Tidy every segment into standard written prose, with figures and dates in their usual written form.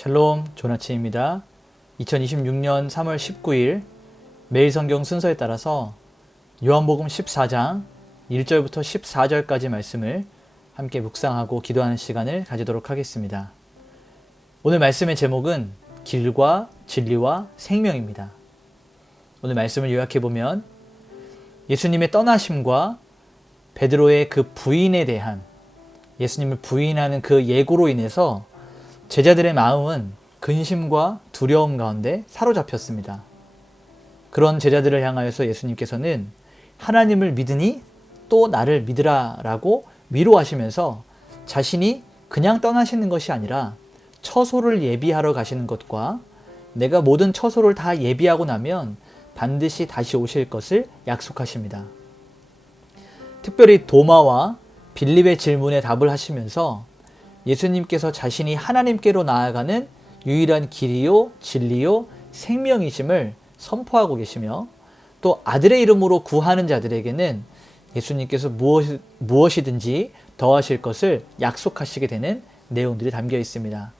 샬롬, 조나치입니다. 2026년 3월 19일 매일 성경 순서에 따라서 요한복음 14장 1절부터 14절까지 말씀을 함께 묵상하고 기도하는 시간을 가지도록 하겠습니다. 오늘 말씀의 제목은 길과 진리와 생명입니다. 오늘 말씀을 요약해보면 예수님의 떠나심과 베드로의 그 부인에 대한 예수님을 부인하는 그 예고로 인해서 제자들의 마음은 근심과 두려움 가운데 사로잡혔습니다. 그런 제자들을 향하여서 예수님께서는 하나님을 믿으니 또 나를 믿으라 라고 위로하시면서 자신이 그냥 떠나시는 것이 아니라 처소를 예비하러 가시는 것과 내가 모든 처소를 다 예비하고 나면 반드시 다시 오실 것을 약속하십니다. 특별히 도마와 빌립의 질문에 답을 하시면서 예수님께서 자신이 하나님께로 나아가는 유일한 길이요 진리요 생명이심을 선포하고 계시며 또 아들의 이름으로 구하는 자들에게는 예수님께서 무엇이든지 더하실 것을 약속하시게 되는 내용들이 담겨 있습니다.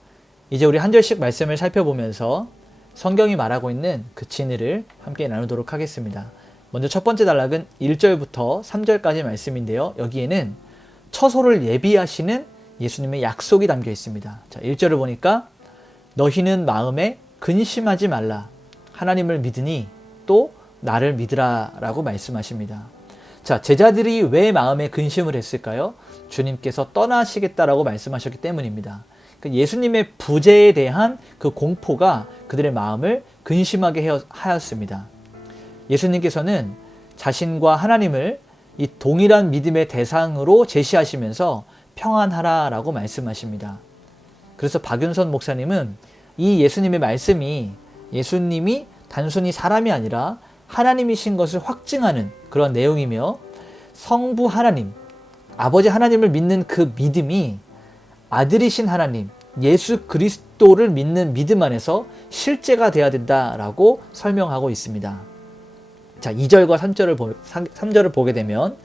이제 우리 한 절씩 말씀을 살펴보면서 성경이 말하고 있는 그 진리를 함께 나누도록 하겠습니다. 먼저 첫 번째 단락은 1절부터 3절까지 말씀인데요. 여기에는 처소를 예비하시는 예수님의 약속이 담겨 있습니다. 자, 1절을 보니까 너희는 마음에 근심하지 말라. 하나님을 믿으니 또 나를 믿으라 라고 말씀하십니다. 자, 제자들이 왜 마음에 근심을 했을까요? 주님께서 떠나시겠다라고 말씀하셨기 때문입니다. 예수님의 부재에 대한 그 공포가 그들의 마음을 근심하게 하였습니다. 예수님께서는 자신과 하나님을 이 동일한 믿음의 대상으로 제시하시면서 평안하라 라고 말씀하십니다. 그래서 박윤선 목사님은 이 예수님의 말씀이 예수님이 단순히 사람이 아니라 하나님이신 것을 확증하는 그런 내용이며 성부 하나님, 아버지 하나님을 믿는 그 믿음이 아들이신 하나님, 예수 그리스도를 믿는 믿음 안에서 실제가 되어야 된다라고 설명하고 있습니다. 자, 2절과 3절을 보게 되면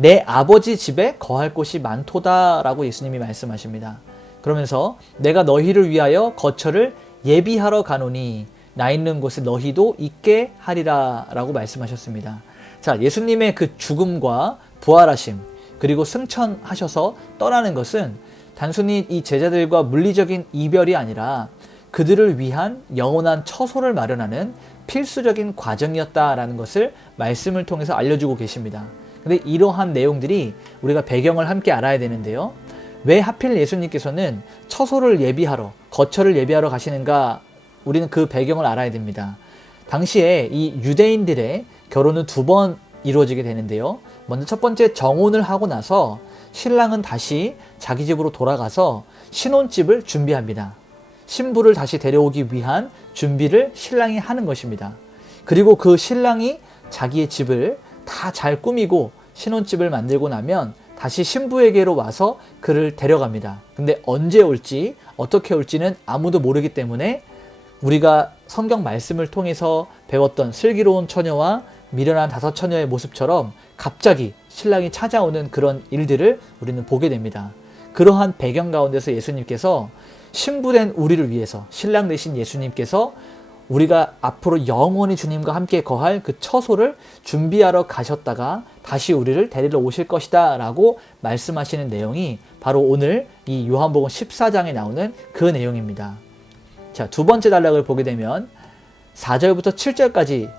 내 아버지 집에 거할 곳이 많도다 라고 예수님이 말씀하십니다. 그러면서 내가 너희를 위하여 거처를 예비하러 가노니 나 있는 곳에 너희도 있게 하리라 라고 말씀하셨습니다. 자, 예수님의 그 죽음과 부활하심 그리고 승천하셔서 떠나는 것은 단순히 이 제자들과 물리적인 이별이 아니라 그들을 위한 영원한 처소를 마련하는 필수적인 과정이었다라는 것을 말씀을 통해서 알려주고 계십니다. 근데 이러한 내용들이 우리가 배경을 함께 알아야 되는데요. 왜 하필 예수님께서는 처소를 예비하러, 거처를 예비하러 가시는가? 우리는 그 배경을 알아야 됩니다. 당시에 이 유대인들의 결혼은 2번 이루어지게 되는데요. 먼저 첫 번째 정혼을 하고 나서 신랑은 다시 자기 집으로 돌아가서 신혼집을 준비합니다. 신부를 다시 데려오기 위한 준비를 신랑이 하는 것입니다. 그리고 그 신랑이 자기의 집을 다 잘 꾸미고 신혼집을 만들고 나면 다시 신부에게로 와서 그를 데려갑니다. 근데 언제 올지 어떻게 올지는 아무도 모르기 때문에 우리가 성경 말씀을 통해서 배웠던 슬기로운 처녀와 미련한 5 처녀의 모습처럼 갑자기 신랑이 찾아오는 그런 일들을 우리는 보게 됩니다. 그러한 배경 가운데서 예수님께서 신부된 우리를 위해서 신랑 되신 예수님께서 우리가 앞으로 영원히 주님과 함께 거할 그 처소를 준비하러 가셨다가 다시 우리를 데리러 오실 것이다 라고 말씀하시는 내용이 바로 오늘 이 요한복음 14장에 나오는 그 내용입니다. 자, 두 번째 단락을 보게 되면 4절부터 7절까지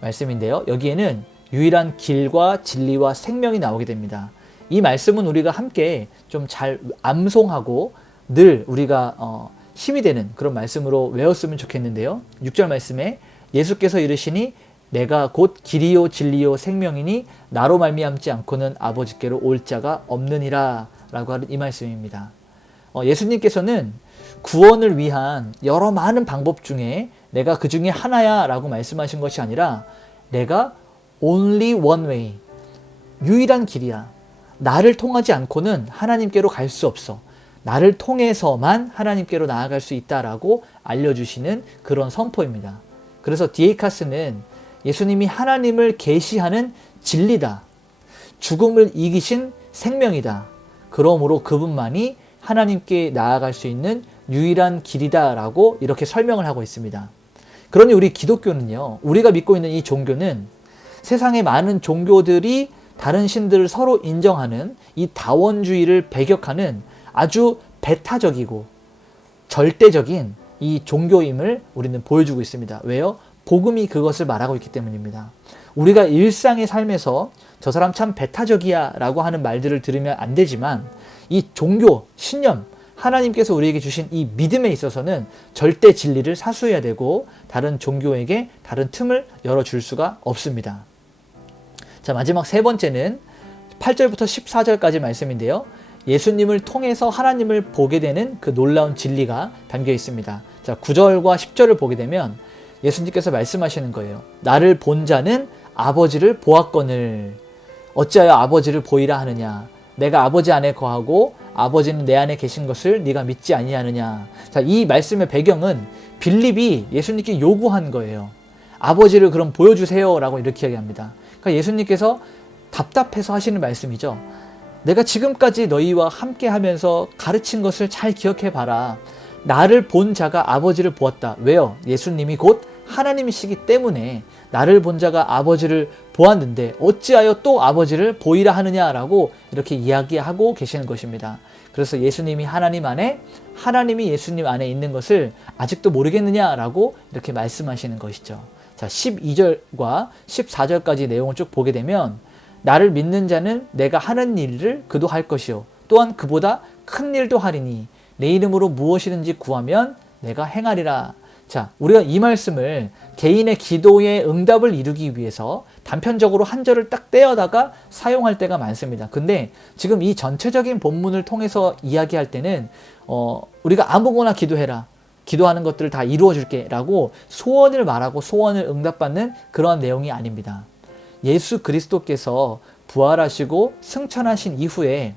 말씀인데요. 여기에는 유일한 길과 진리와 생명이 나오게 됩니다. 이 말씀은 우리가 함께 좀 잘 암송하고 늘 우리가 힘이 되는 그런 말씀으로 외웠으면 좋겠는데요. 6절 말씀에 예수께서 이르시니 내가 곧 길이요 진리요 생명이니 나로 말미암지 않고는 아버지께로 올 자가 없느니라 라고 하는 이 말씀입니다. 예수님께서는 구원을 위한 여러 많은 방법 중에 내가 그 중에 하나야 라고 말씀하신 것이 아니라 내가 only one way, 유일한 길이야. 나를 통하지 않고는 하나님께로 갈 수 없어. 나를 통해서만 하나님께로 나아갈 수 있다라고 알려주시는 그런 선포입니다. 그래서 디에이카스는 예수님이 하나님을 계시하는 진리다. 죽음을 이기신 생명이다. 그러므로 그분만이 하나님께 나아갈 수 있는 유일한 길이다라고 이렇게 설명을 하고 있습니다. 그러니 우리 기독교는요, 우리가 믿고 있는 이 종교는 세상의 많은 종교들이 다른 신들을 서로 인정하는 이 다원주의를 배격하는 아주 배타적이고 절대적인 이 종교임을 우리는 보여주고 있습니다. 왜요? 복음이 그것을 말하고 있기 때문입니다. 우리가 일상의 삶에서 저 사람 참 배타적이야 라고 하는 말들을 들으면 안 되지만 이 종교, 신념, 하나님께서 우리에게 주신 이 믿음에 있어서는 절대 진리를 사수해야 되고 다른 종교에게 다른 틈을 열어줄 수가 없습니다. 자, 마지막 세 번째는 8절부터 14절까지 말씀인데요. 예수님을 통해서 하나님을 보게 되는 그 놀라운 진리가 담겨 있습니다. 자, 9절과 10절을 보게 되면 예수님께서 말씀하시는 거예요. 나를 본 자는 아버지를 보았거늘 어찌하여 아버지를 보이라 하느냐. 내가 아버지 안에 거하고 아버지는 내 안에 계신 것을 네가 믿지 아니하느냐. 자, 이 말씀의 배경은 빌립이 예수님께 요구한 거예요. 아버지를 그럼 보여주세요 라고 이렇게 이야기합니다. 그러니까 예수님께서 답답해서 하시는 말씀이죠. 내가 지금까지 너희와 함께 하면서 가르친 것을 잘 기억해 봐라. 나를 본 자가 아버지를 보았다. 왜요? 예수님이 곧 하나님이시기 때문에 나를 본 자가 아버지를 보았는데 어찌하여 또 아버지를 보이라 하느냐라고 이렇게 이야기하고 계시는 것입니다. 그래서 예수님이 하나님 안에, 하나님이 예수님 안에 있는 것을 아직도 모르겠느냐라고 이렇게 말씀하시는 것이죠. 자, 12절과 14절까지 내용을 쭉 보게 되면 나를 믿는 자는 내가 하는 일을 그도 할 것이요 또한 그보다 큰 일도 하리니 내 이름으로 무엇이든지 구하면 내가 행하리라. 자, 우리가 이 말씀을 개인의 기도의 응답을 이루기 위해서 단편적으로 한 절을 딱 떼어다가 사용할 때가 많습니다. 근데 지금 이 전체적인 본문을 통해서 이야기할 때는 우리가 아무거나 기도해라. 기도하는 것들을 다 이루어 줄게 라고 소원을 말하고 소원을 응답받는 그런 내용이 아닙니다. 예수 그리스도께서 부활하시고 승천하신 이후에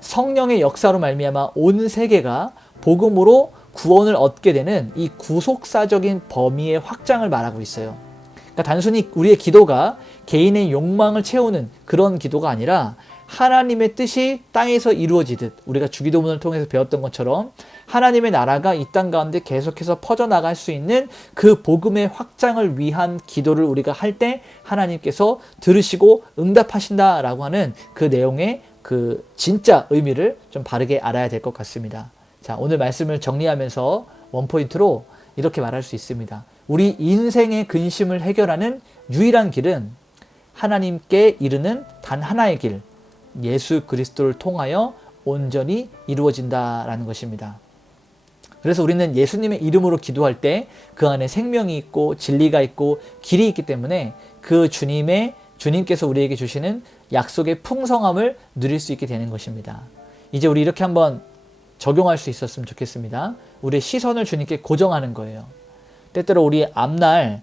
성령의 역사로 말미암아 온 세계가 복음으로 구원을 얻게 되는 이 구속사적인 범위의 확장을 말하고 있어요. 그러니까 단순히 우리의 기도가 개인의 욕망을 채우는 그런 기도가 아니라 하나님의 뜻이 땅에서 이루어지듯 우리가 주기도문을 통해서 배웠던 것처럼 하나님의 나라가 이 땅 가운데 계속해서 퍼져나갈 수 있는 그 복음의 확장을 위한 기도를 우리가 할 때 하나님께서 들으시고 응답하신다라고 하는 그 내용의 그 진짜 의미를 좀 바르게 알아야 될 것 같습니다. 자, 오늘 말씀을 정리하면서 원포인트로 이렇게 말할 수 있습니다. 우리 인생의 근심을 해결하는 유일한 길은 하나님께 이르는 단 하나의 길, 예수 그리스도를 통하여 온전히 이루어진다라는 것입니다. 그래서 우리는 예수님의 이름으로 기도할 때 그 안에 생명이 있고 진리가 있고 길이 있기 때문에 그 주님께서 우리에게 주시는 약속의 풍성함을 누릴 수 있게 되는 것입니다. 이제 우리 이렇게 한번 적용할 수 있었으면 좋겠습니다. 우리의 시선을 주님께 고정하는 거예요. 때때로 우리 앞날을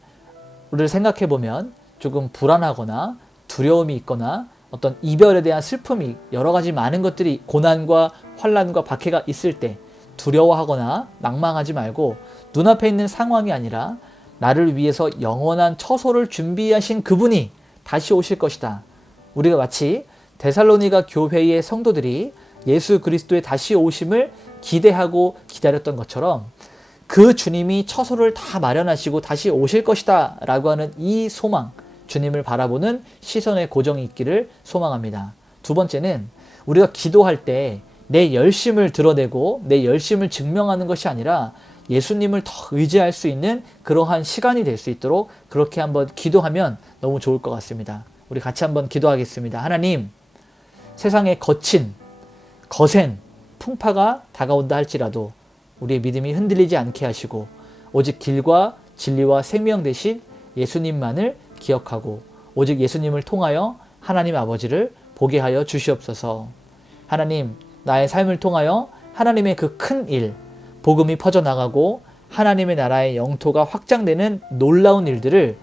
생각해 보면 조금 불안하거나 두려움이 있거나 어떤 이별에 대한 슬픔이 여러 가지 많은 것들이 고난과 환난과 박해가 있을 때 두려워하거나 낭망하지 말고 눈앞에 있는 상황이 아니라 나를 위해서 영원한 처소를 준비하신 그분이 다시 오실 것이다. 우리가 마치 데살로니가 교회의 성도들이 예수 그리스도의 다시 오심을 기대하고 기다렸던 것처럼 그 주님이 처소를 다 마련하시고 다시 오실 것이다 라고 하는 이 소망, 주님을 바라보는 시선의 고정이 있기를 소망합니다. 두 번째는 우리가 기도할 때 내 열심을 드러내고 내 열심을 증명하는 것이 아니라 예수님을 더 의지할 수 있는 그러한 시간이 될 수 있도록 그렇게 한번 기도하면 너무 좋을 것 같습니다. 우리 같이 한번 기도하겠습니다. 하나님, 세상에 거센 풍파가 다가온다 할지라도 우리의 믿음이 흔들리지 않게 하시고 오직 길과 진리와 생명 되신 예수님만을 기억하고 오직 예수님을 통하여 하나님 아버지를 보게 하여 주시옵소서. 하나님, 나의 삶을 통하여 하나님의 그 큰 일, 복음이 퍼져나가고 하나님의 나라의 영토가 확장되는 놀라운 일들을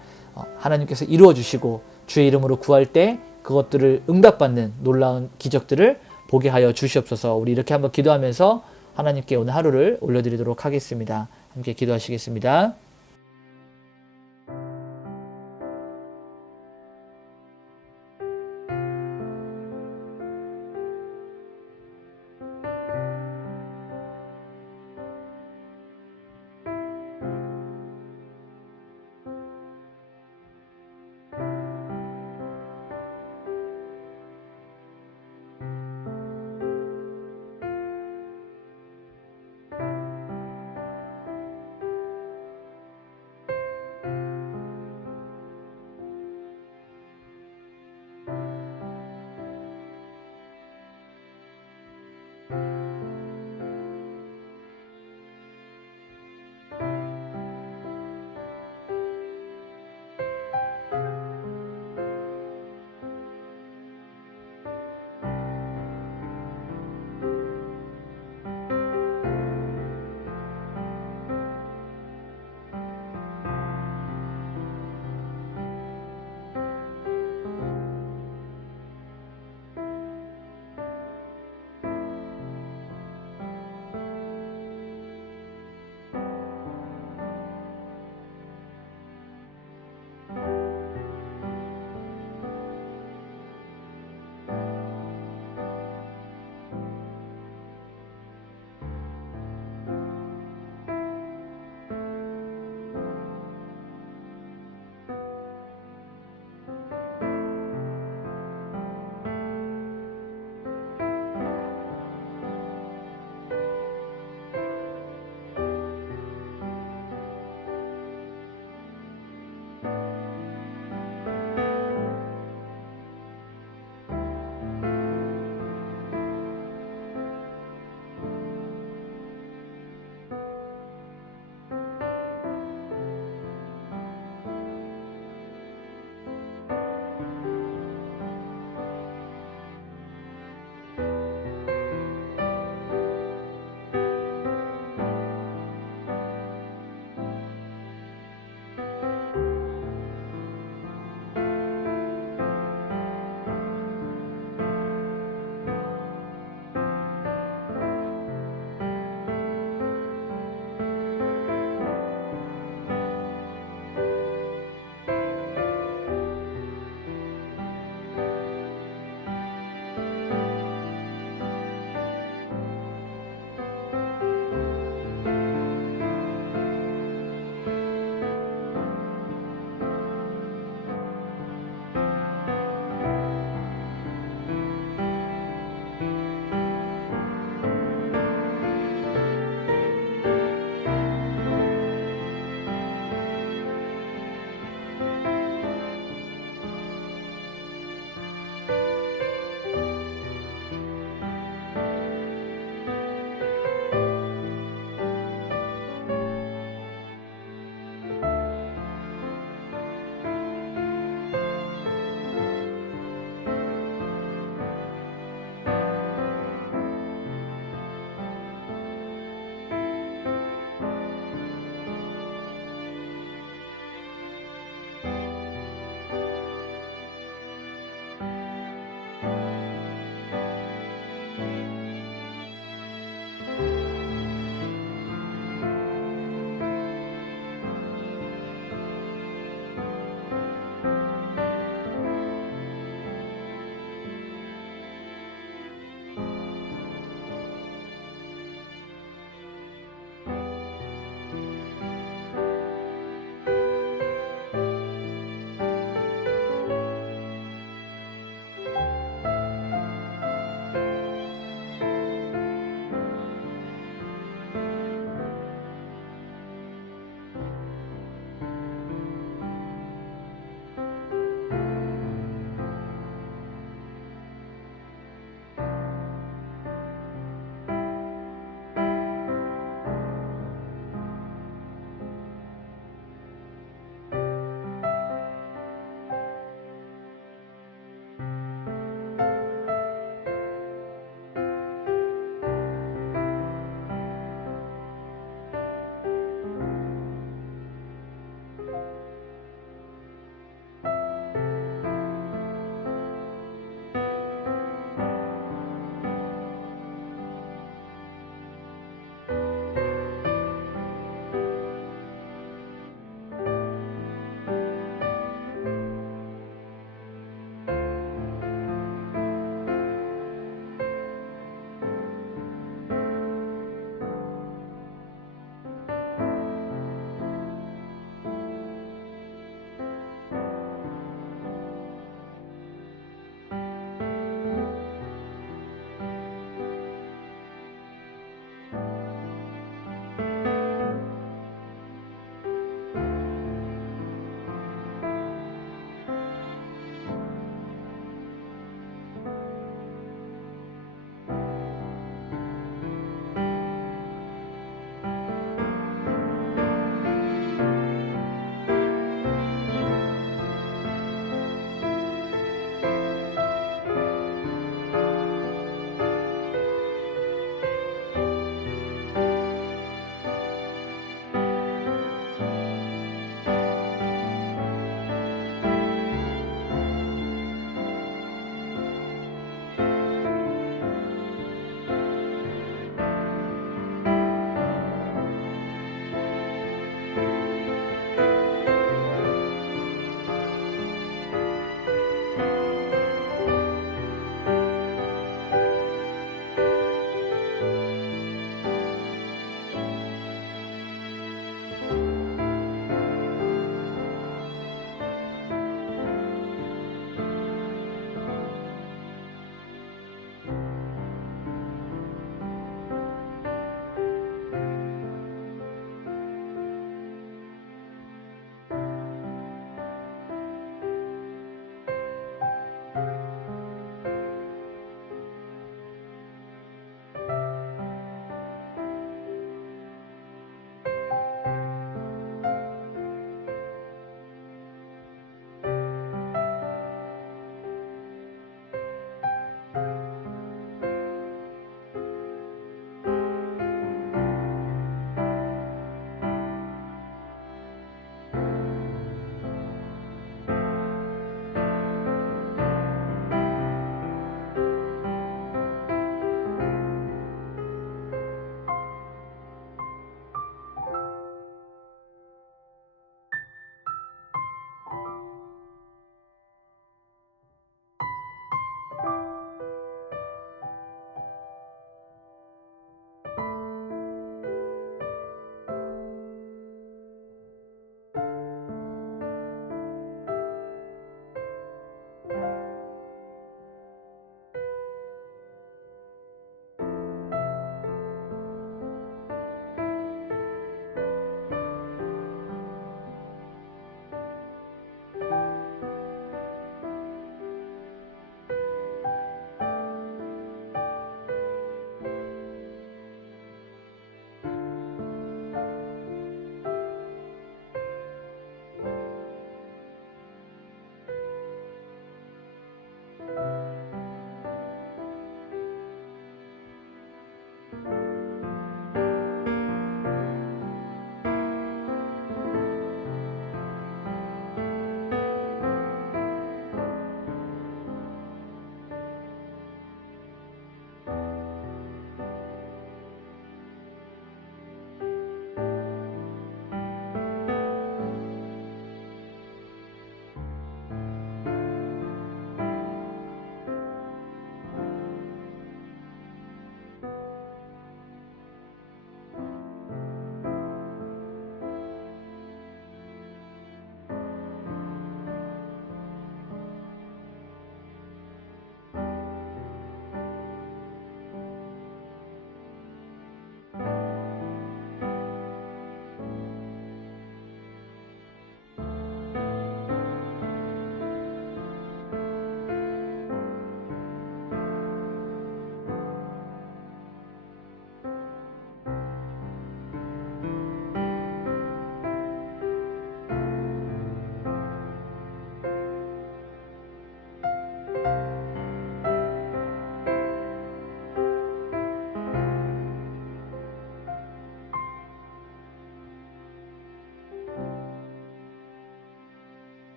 하나님께서 이루어 주시고 주의 이름으로 구할 때 그것들을 응답받는 놀라운 기적들을 보게 하여 주시옵소서. 우리 이렇게 한번 기도하면서 하나님께 오늘 하루를 올려드리도록 하겠습니다. 함께 기도하시겠습니다.